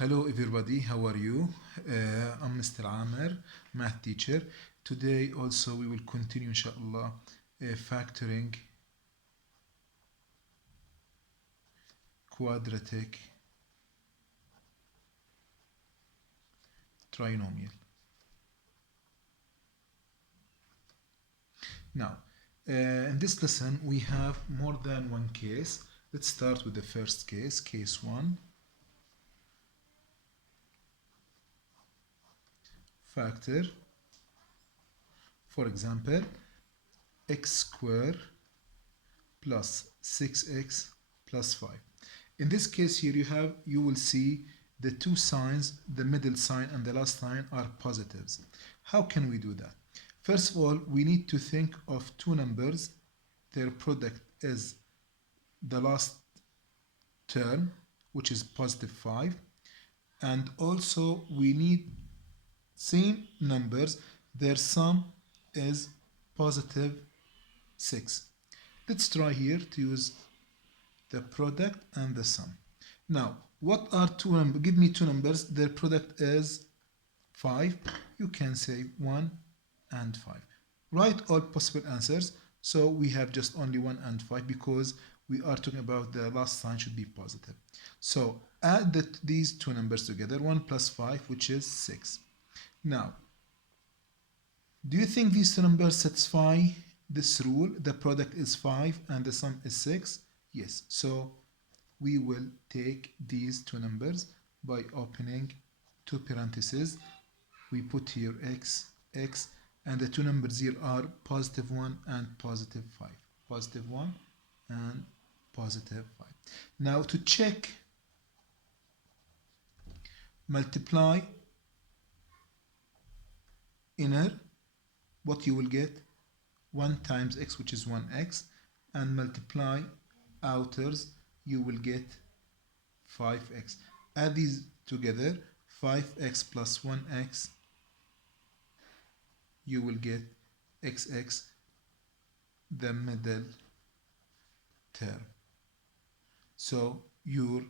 Hello everybody, how are you? I'm Mr. Amir, math teacher. Today also we will continue inshallah factoring quadratic trinomial. Now, in this lesson we have more than one case. Let's start with the first case, case 1. Factor, for example, x squared plus 6x plus 5. In this case here you will see the two signs, the middle sign and the last sign are positives. How can we do that? First of all, we need to think of two numbers. Their product is the last term, which is positive 5, and also we need same numbers, their sum is positive 6. Let's try here to use the product and the sum. Now, what are two numbers? Give me two numbers. Their product is 5. You can say 1 and 5. Write all possible answers. So we have just only 1 and 5 because we are talking about the last sign should be positive. So add these two numbers together. 1 plus 5, which is 6. Now, do you think these two numbers satisfy this rule? The product is 5 and the sum is 6? Yes. So we will take these two numbers by opening two parentheses. We put here x, and the two numbers here are positive 1 and positive 5. Positive 1 and positive 5. Now to check, multiply inner, what you will get 1 times x, which is 1x, and multiply outers, you will get 5x. Add these together, 5x plus 1x, you will get xx, the middle term. So your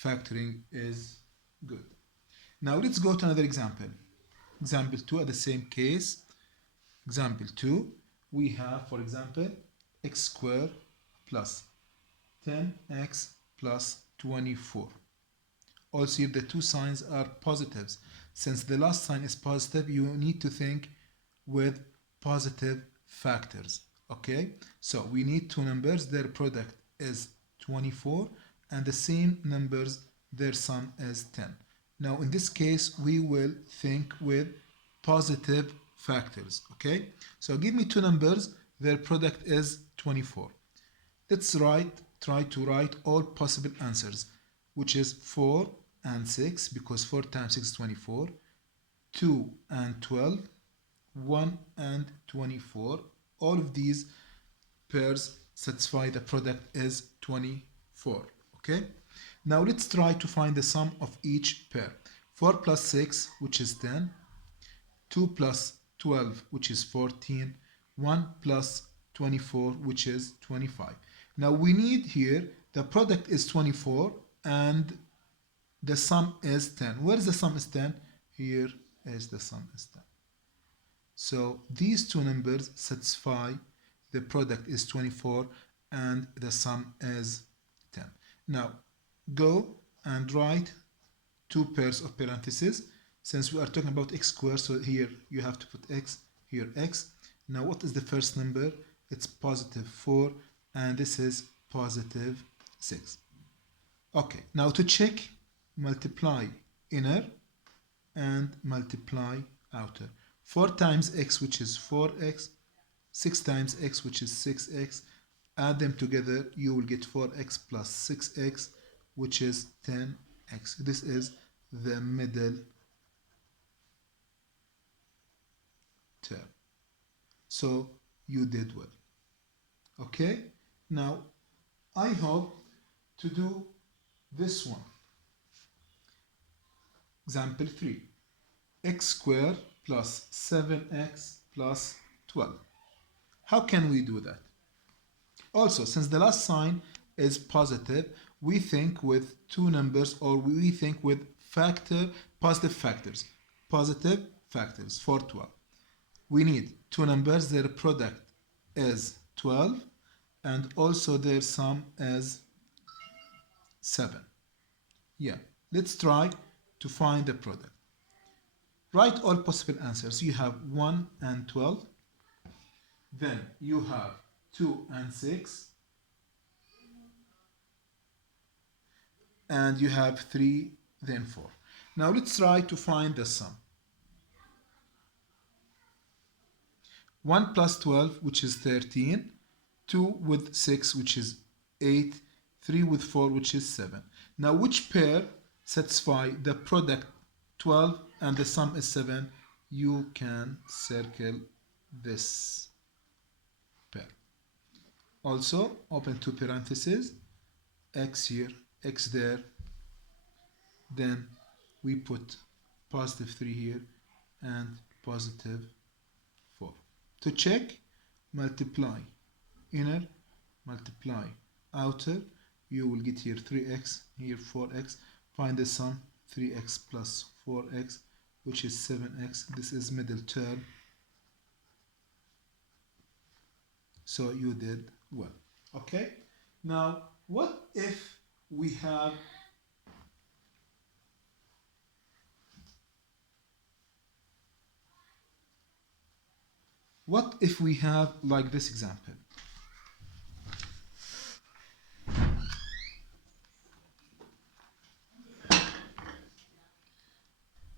factoring is good. Now let's go to another example. Example 2 at the same case. Example 2, we have, for example, x squared plus 10x plus 24. Also, here the two signs are positives. Since the last sign is positive, you need to think with positive factors. Okay? So we need two numbers. Their product is 24, and the same numbers, their sum is 10. Now, in this case, we will think with positive factors. Okay? So give me two numbers. Their product is 24. Let's try to write all possible answers, which is 4 and 6, because 4 times 6 is 24, 2 and 12, 1 and 24. All of these pairs satisfy the product is 24. Okay? Now let's try to find the sum of each pair. 4 plus 6, which is 10, 2 plus 12, which is 14, 1 plus 24, which is 25. Now we need here, the product is 24 and the sum is 10. Where is the sum is 10? Here is the sum is 10. So these two numbers satisfy the product is 24 and the sum is 10. Now go and write two pairs of parentheses. Since we are talking about x squared, so here you have to put x, here x. Now what is the first number? It's positive 4 and this is positive 6. Okay, now to check, multiply inner and multiply outer. 4 times x, which is 4x, 6 times x, which is 6x. Add them together, you will get 4x plus 6x, which is 10x. This is the middle term. So you did well. Okay? Now, I hope to do this one. Example 3. X squared plus 7x plus 12. How can we do that? Also, since the last sign is positive, we think with two numbers, or we think with positive factors. Positive factors for 12. We need two numbers, their product is 12 and also their sum is 7. Yeah, let's try to find the product. Write all possible answers. You have 1 and 12. Then you have 2 and 6. And you have 3, then 4. Now let's try to find the sum. 1 plus 12, which is 13. 2 with 6, which is 8. 3 with 4, which is 7. Now which pair satisfy the product 12 and the sum is 7? You can circle this pair. Also open two parentheses, x here, x there, then we put positive 3 here and positive 4. To check, multiply inner, multiply outer, you will get here 3x, here 4x, find the sum, 3x plus 4x, which is 7x. This is middle term, so you did well. Okay, now what if we have like this example?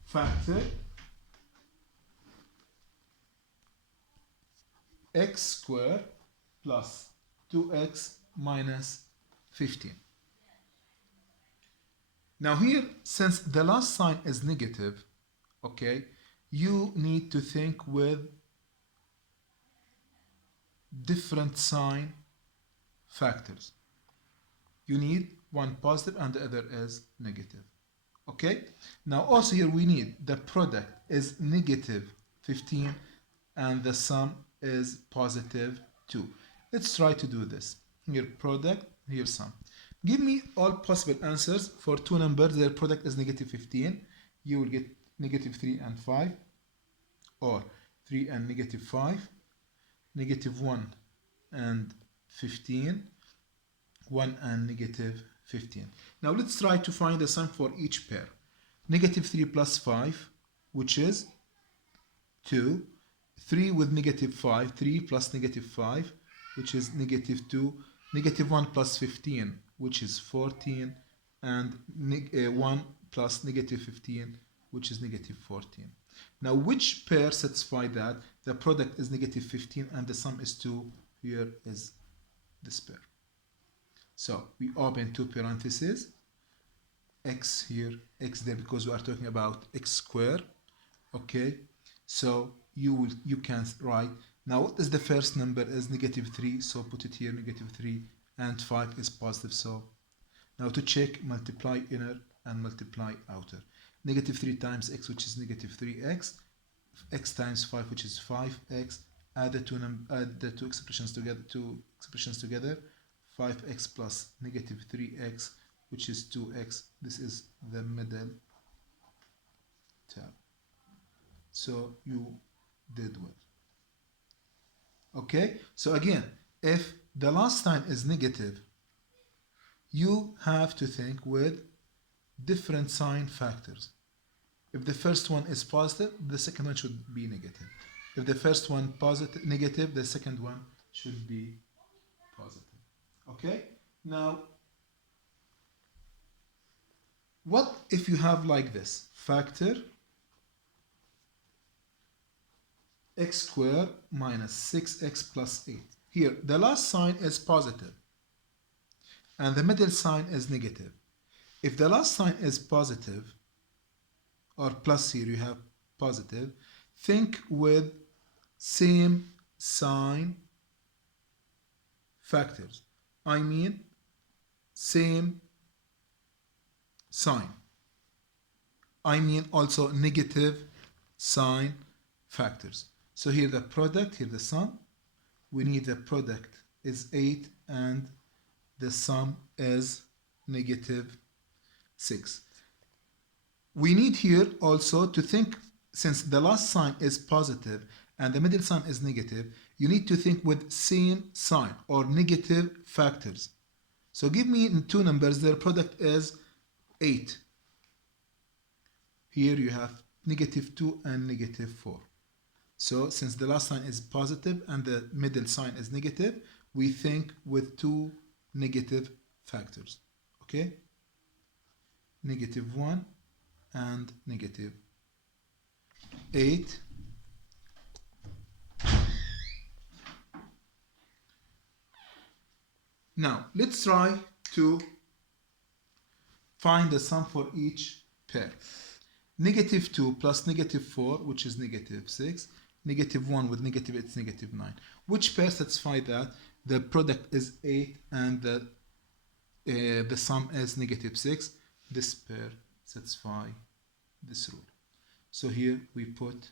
Factor x squared plus 2x minus 15. Now here, since the last sign is negative, okay, you need to think with different sign factors. You need one positive and the other is negative. Okay, now also here we need the product is negative 15 and the sum is positive 2. Let's try to do this. Here product, here sum. Give me all possible answers for two numbers. Their product is negative 15. You will get negative 3 and 5, or 3 and negative 5, negative 1 and 15, 1 and negative 15. Now let's try to find the sum for each pair. Negative 3 plus 5, which is 2. 3 with negative 5, 3 plus negative 5, which is negative 2. Negative 1 plus 15, which is 14. And 1 plus negative 15, which is negative 14. Now which pair satisfy that? The product is negative 15 and the sum is 2. Here is this pair. So we open two parentheses, x here, x there, because we are talking about x squared. Okay, so you can write, now what is the first number is negative 3, so put it here, negative 3, and 5 is positive. So now to check, multiply inner and multiply outer. Negative 3 times x, which is negative 3x, x times 5, which is 5x, add the two expressions together, 5x plus negative 3x, which is 2x. This is the middle term. So you did well. Okay, so again, if the last sign is negative, you have to think with different sign factors. If the first one is positive, the second one should be negative. If the first one negative, the second one should be positive. Okay, now what if you have like this factor x squared minus 6x plus 8. Here the last sign is positive and the middle sign is negative. If the last sign is positive or plus, here you have positive, think with same sign factors. I mean same sign. I mean also negative sign factors. So here the product, here the sum. We need the product is 8 and the sum is negative 6. We need here also to think, since the last sign is positive and the middle sign is negative, you need to think with same sign or negative factors. So give me two numbers, their product is 8. Here you have -2 and -4. So since the last sign is positive and the middle sign is negative, we think with two negative factors. Okay? -1 and -8. Now let's try to find the sum for each pair. -2 plus -4, which is -6. -1 with negative, it's -9. Which pair satisfy that? The product is 8 and the sum is -6. This pair satisfy this rule. So here we put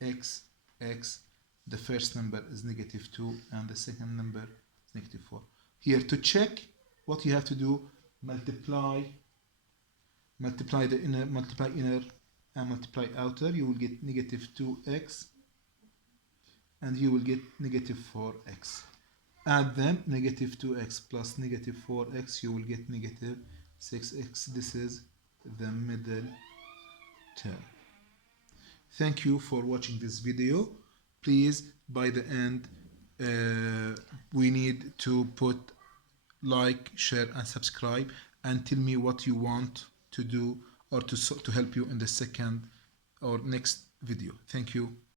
x, the first number is -2 and the second number is -4. Here to check, what you have to do, multiply the inner, multiply inner and multiply outer. You will get -2x and you will get -4x. Add them, -2x plus -4x, you will get -6x. This is the middle term. Thank you for watching this video. Please, by the end, we need to put like, share and subscribe, and tell me what you want to do or to help you in the second or next video. Thank you.